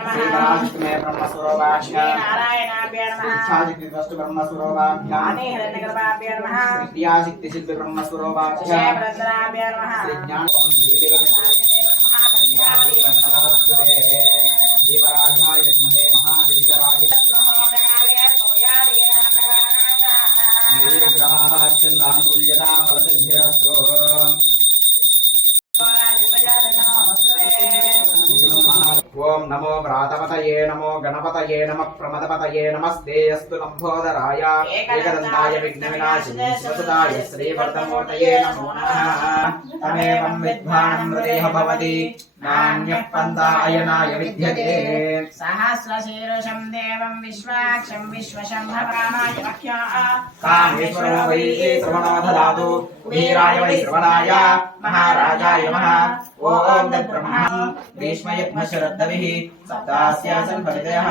నమః శ్రీపరాశక్తిమే బ్రహ్మస్వరూపాభ్యాం శ్రీనారాయణాభ్యో నమః ఇచ్ఛాశక్తి ద్రష్టు బ్రహ్మస్వరూపాభ్యాం ఆది హిరణ్యగర్భాభ్యో నమః. క్రియాశక్తి సిద్ధి బ్రహ్మస్వరూపాభ్యాం విషయప్రదరాభ్యో నమః శ్రీ జ్ఞానం దేవరాజాయ విద్మహే నమో వ్రాతపతయే నమో గణపతయే నమ ప్రమదపతయే నమస్తేయస్తు లంబోదరాయ ఏకదంతాయ విఘ్న వినాశినే శ్రీవర్ధమూర్తయే నమో నమః. తమేవం విద్వాన్ మృదేహ భవతి. నాణ్యః పంతాయనాయ విద్యతే సహస్రశీర్షం దేవం విశ్వాక్షం విశ్వశంభరామాయ వక్ష్యా కామేశ్వరో వై శ్రవణో దదాతు వీరాయ వై శ్రవణాయ మహారాజాయ నమః ఓం తద్బ్రహ్మ భీష్మయజ్ఞ శరద్దవిః సప్తాస్యాసన్ ఫలితయః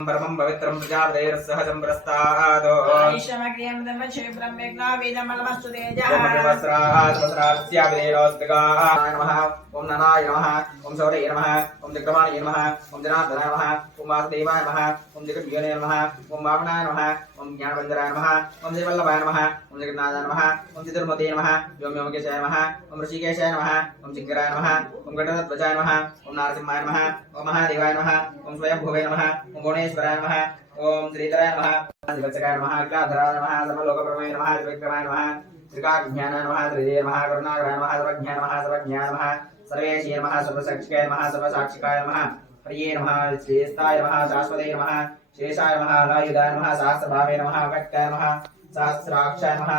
బ్రహ్మం పవిత్రం ప్రజాపతేర్సహజం ప్రస్తాదో ఐషమగ్రియం దమక్షేప్రం వేగ్నావేదమలమస్తు తేజః ఓం ననాయ నమ ఓం సౌరయ నమ ఓం దిగ్రమాణయ నమ ఓం జనార్దనాయ నమ ఓం వాసుదేవాయ నమ ఓం ఓం వామనాయ నమ ఓం జ్ఞానవంజరాయ నమ ఓం శ్రీవల్లభాయ నమ ఓం జగన్నాథాయ నమ ఓం చతుర్మతే నమ ఓం వ్యోమకేశాయ నమ ఓం ఋషికేశాయ నమ ఓం శంకరాయ నమ ఓం గణరధ్వజాయ నమ ఓం నారసింహాయ నమ ఓం మహాదేవాయ నమ ఓం స్వయంభువే నమ ఓం గుణేశ్వరాయ నమ ఓం శ్రీధరాయ నమ శివచకాయ నమ అగ్రాధరాయ నమ సమలోకప్రమేయ నమ త్రివిక్రమాయ నమ త్రికాజ్ఞాన నమ త్రిదే నమ కరుణాకరాయ నమ సర్వజ్ఞాన నమ సర్వజ్ఞాన నమ సర్వేశే నమ సర్వసాక్షికాయ నమ సర్వసాక్షికాయ నమ ప్రియే నమ శ్రేస్తాయ నమ శాశ్వతే నమ శేషాయ నమ లాయుధాయ నమ సహస్రభావే నమ వ్యక్తాయ నమ సహస్రాక్షాయ నమ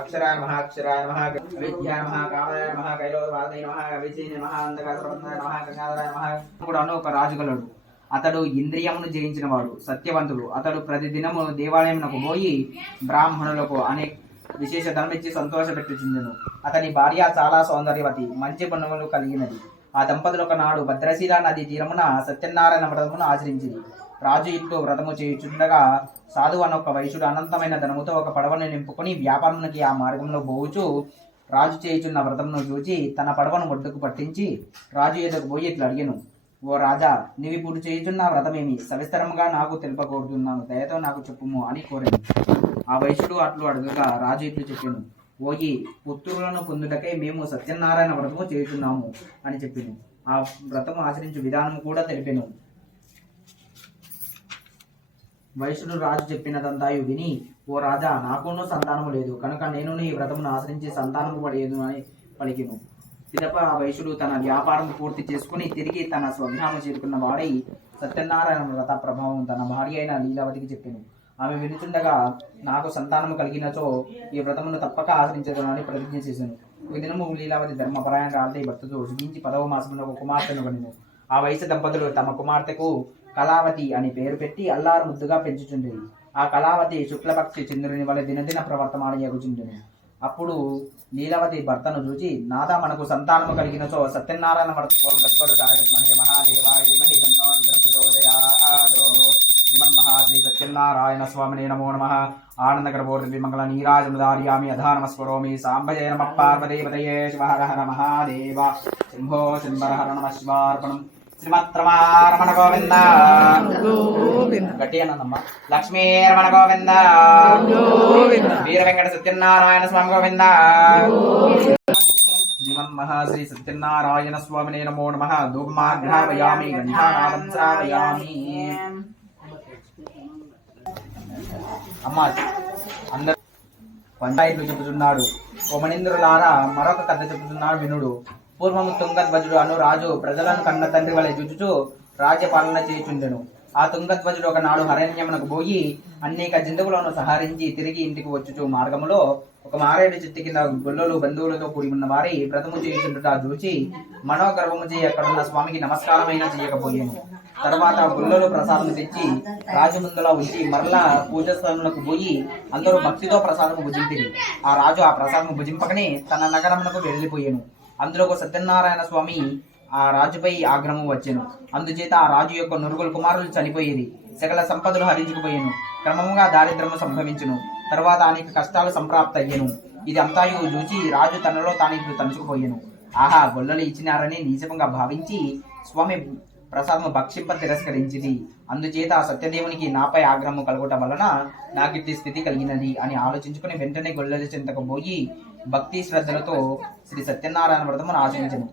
అక్షరాయ నమ అక్షరాయ నమ విద్యాయ నమ కామయ నమ కైలోవాదయ నమ విజయ నమ అంధకాసురబంధాయ నమ గంగాధరాయ నమ ఒక రాజుగలడు. అతడు ఇంద్రియమును జయించిన వాడు సత్యవంతుడు. అతడు ప్రతిదినము దేవాలయమునకు పోయి బ్రాహ్మణులకు అనేక విశేష ధనమిచ్చి చెందును. అతని భార్య చాలా సౌందర్యవతి మంచి పనులు కలిగినది. ఆ దంపతులు ఒకనాడు భద్రశీల నది తీరమున సత్యనారాయణ వ్రతమును ఆచరించింది రాజు ఇంట్లో వ్రతము చేయుచుండగా సాధువు అని ఒక వైశ్యుడు అనంతమైన ధనముతో ఒక పడవను నింపుకొని వ్యాపారమునికి ఆ మార్గంలో పోవచ్చు రాజు చేయుచున్న వ్రతమును చూచి తన పడవను ఒడ్డుకు పట్టించి రాజు ఎదుకు పోయి ఇట్లా అడిగాను ఓ రాజా నీవు ఇప్పుడు చేయుచున్న వ్రతమేమి సవిస్తరముగా నాకు తెలుపకూరుతున్నాను దయతో నాకు చెప్పుము అని కోరాను. ఆ వైశ్యుడు అట్లు అడగగా రాజు ఇట్లు చెప్పాను పోయి పుత్రులను పొందుటకై మేము సత్యనారాయణ వ్రతము చేయుచున్నాము అని చెప్పాను. ఆ వ్రతము ఆచరించు విధానం కూడా తెలిపాను. వైశ్యుడు రాజు చెప్పినదంతాయు విని ఓ రాజా నాకును సంతానము లేదు. కనుక నేను ఈ వ్రతమును ఆశ్రయించి సంతానము పడేదు అని పలికిను. పిదప ఆ వైశ్యుడు తన వ్యాపారం పూర్తి చేసుకుని తిరిగి తన స్వగ్రామం చేరుకున్న వాడై సత్యనారాయణ వ్రత ప్రభావం తన భార్య అయిన లీలావతికి చెప్పాను. ఆమె వినుచుండగా నాకు సంతానము కలిగినచో ఈ వ్రతమును తప్పక ఆచరించదనని ప్రతిజ్ఞ చేశాను. ఒక దినము లీలావతి ధర్మపరాయణ భర్తతో సుగించి పదవ మాసమున ఒక కుమార్తెను కనిను ఆ వయసు దంపతులు తమ కుమార్తెకు కళావతి అని పేరు పెట్టి అల్లారు ముద్దుగా పెంచుచుండేది ఆ కళావతి శుక్లపక్షి చంద్రుని వల్ల దినదిన ప్రవర్తమాన ఎగుచుండెను. అప్పుడు లీలావతి భర్తను చూచి నాదా మనకు సంతానము కలిగినచో సత్యనారాయణ వ్రత ఓం తత్పరుషాయ మహాదేవా నమో నమ. ఆనందకరపూర్తి మంగళ నీరాజముదార్యామి అధానమస్వరోమి సాంబజయ నమ పార్వదేవతయే శివహర హర మహాదేవ. శంభో శంబర హర నమ శివార్పణం. శ్రీమత్రమారమణ గోవింద. గట్టి అన్నదమ్మ. లక్ష్మీ రమణ గోవింద. వీర వెంకట సత్యనారాయణ స్వామి గోవింద. శ్రీమన్ మహాశ్రీ సత్యనారాయణ స్వామినే నమో నమ. ధూమాఘ్రావయామి గంధానాదం శ్రావయామి అమ్మ అందరు పంచాయతీలు చెబుతున్నాడు. కొమనింద్రులారా మరొక కథ చెబుతున్నాడు వినుడు. పూర్వము తుంగధ్వజుడు అను రాజు ప్రజలను కన్న తండ్రి వలె జుజుచు రాజ్యపాలన చేయుచుండెను. ఆ తుంగధ్వజుడు ఒకనాడు హరణ్యమునకు పోయి అనేక జంతువులను సహరించి తిరిగి ఇంటికి వచ్చుచు మార్గములో ఒక మారేడు చెట్టు కింద గొల్లలు బంధువులతో కూడి ఉన్న వారి వ్రతము చేయుచుండుట చూచి మనోగర్భము చేయి అక్కడున్న స్వామికి నమస్కారమైనా చేయకపోయాను. తర్వాత గుళ్ళలో ప్రసాదం తెచ్చి రాజు ముందులో ఉంచి మరలా పూజ స్థలంలోకి పోయి అందరూ భక్తితో ప్రసాదం భుజించింది ఆ రాజు ఆ ప్రసాదం భుజింపకనే తన నగరమునకు వెళ్ళిపోయాను. అందులో ఒక సత్యనారాయణ స్వామి ఆ రాజుపై ఆగ్రహము వచ్చాను. అందుచేత ఆ రాజు యొక్క నురుగుల కుమారులు చనిపోయేది. సకల సంపదలు హరించుకుపోయాను. క్రమముగా దారిద్రము సంభవించును. తర్వాత అనేక కష్టాలు సంప్రాప్త అయ్యను. ఇది అంతాయు చూచి రాజు తనలో తాను ఇప్పుడు తలుచుకుపోయాను. ఆహా గొల్లలు ఇచ్చినారని నీచకంగా భావించి స్వామి ప్రసాదము భక్షింప తిరస్కరించింది అందుచేత ఆ సత్యదేవునికి నాపై ఆగ్రహము కలగటం వలన నాకిట్టి స్థితి కలిగినది అని ఆలోచించుకుని వెంటనే గొల్లల చింతకు పోయి భక్తి శ్రద్ధలతో శ్రీ సత్యనారాయణ వ్రతమును ఆచరించను.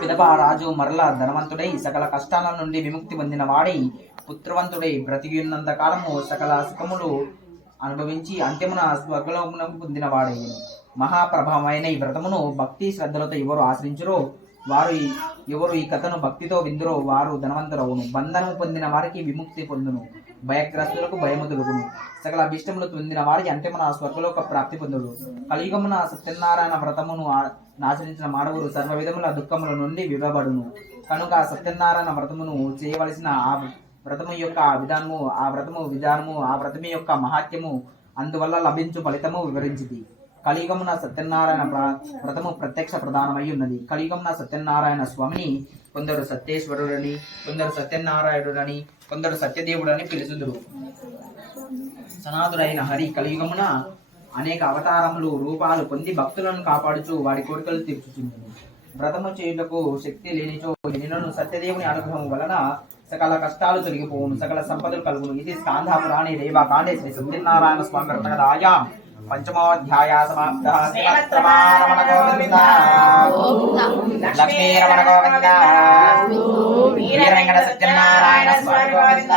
పిదప రాజు మరల ధనవంతుడై సకల కష్టాల నుండి విముక్తి పొందిన వాడై పుత్రవంతుడై బ్రతికియున్నంత కాలము సకల సుఖములు అనుభవించి అంత్యమున స్వర్గలోకమునకు పొందిన వాడై మహాప్రభావమైన ఈ వ్రతమును భక్తి శ్రద్ధలతో ఎవరు ఆశ్రయించరో వారు ఎవరు ఈ కథను భక్తితో విందురో వారు ధనవంతులవును. బంధనము పొందిన వారికి విముక్తి పొందును. భయగ్రస్తులకు భయము దొరుకును సకల అభిష్టములు పొందిన వారికి అంతిమన స్వర్గలోక ప్రాప్తి పొందుడు. కలియుగమున సత్యనారాయణ వ్రతమును ఆ- ఆచరించిన మానవుడు సర్వ విధముల దుఃఖముల నుండి వివబడును కనుక సత్యనారాయణ వ్రతమును చేయవలసిన ఆ వ్రతము యొక్క విధానము ఆ వ్రతము విధానము ఆ వ్రతము యొక్క మహాత్యము అందువల్ల లభించు ఫలితము వివరించింది కలియుగమున సత్యనారాయణ ప్ర- వ్రతము ప్రత్యక్ష ప్రధానమై ఉన్నది. కలియుగమున సత్యనారాయణ స్వామిని కొందరు సత్యేశ్వరుడని కొందరు సత్యనారాయణుడని కొందరు సత్యదేవుడని పిలుచుదురు. సనాతుడైన హరి కలియుగమున అనేక అవతారములు రూపాలు పొంది భక్తులను కాపాడుచు వారి కోరికలు తీర్చుచుంది వ్రతము చేయుటకు శక్తి లేనిచో నిన్నను సత్యదేవుని అనుగ్రహం వలన సకల కష్టాలు తొలగిపోవును సకల సంపదలు కలుగును. ఇది స్కాంధ పురాణి రేవా శ్రీ సత్యనారాయణ స్వామి వ్రత పంచమోధ్యాయ సమాప్త శ్రీమత్రమారమణ గోవింద లక్ష్మీ గోవింద వీర సత్యనారాయణ స్వామి గోవింద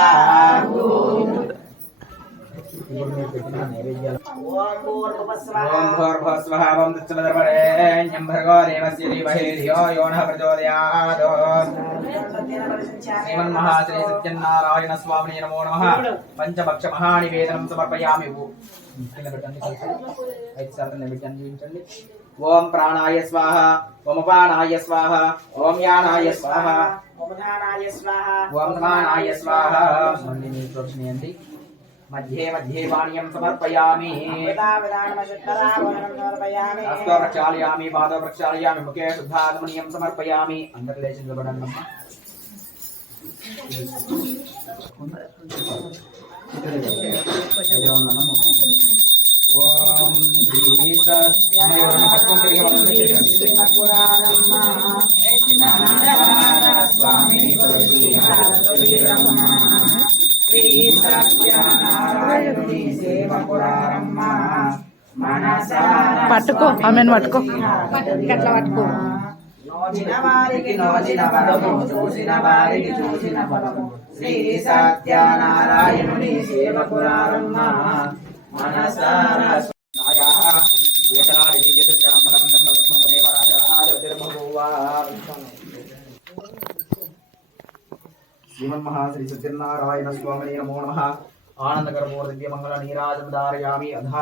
శ్రీమన్మహాశ్రీ సత్యనారాయణ స్వామిని నమో నమ పంచభక్ష మహానివేదనం సమర్పయామి ఐదు సార్లు నైవేద్యాన్ని చూపించండి ఓం ప్రాణాయ స్వాహ ఓమపానాయ స్వాహ ఓం యానాయ స్వాహ ఓం ధానాయ స్వాహ ఓం సమానాయ స్వాహ మళ్ళీ మీరు मध्ये मध्ये पानीयं समर्पयामि। हस्तौ प्रक्षालयामि पाद प्रक्षालयामि मुखे शुद्धागमनीयं समर्पयामि। अन्तर्लेशं लवणम् ॐ श्रीसत्पुराणम् स्वामी శ్రీ సత్యనారాయణుని సేవకురారమ్మ మనసార పట్టుకో ఆమెను పట్టుకో. గట్ల పట్టుకో. నోచిన వారికి నోచిన వరము చూసిన వారికి చూసిన ఫలము శ్రీ సత్యనారాయణుని సేవకురారమ్మ మనసార శ్రీమన్మహాశ్రీ సత్యనారాయణ స్వామి నమో నమ ఆనందకరమో దివ్యమంగళ నీరాజం ధారయామి అధా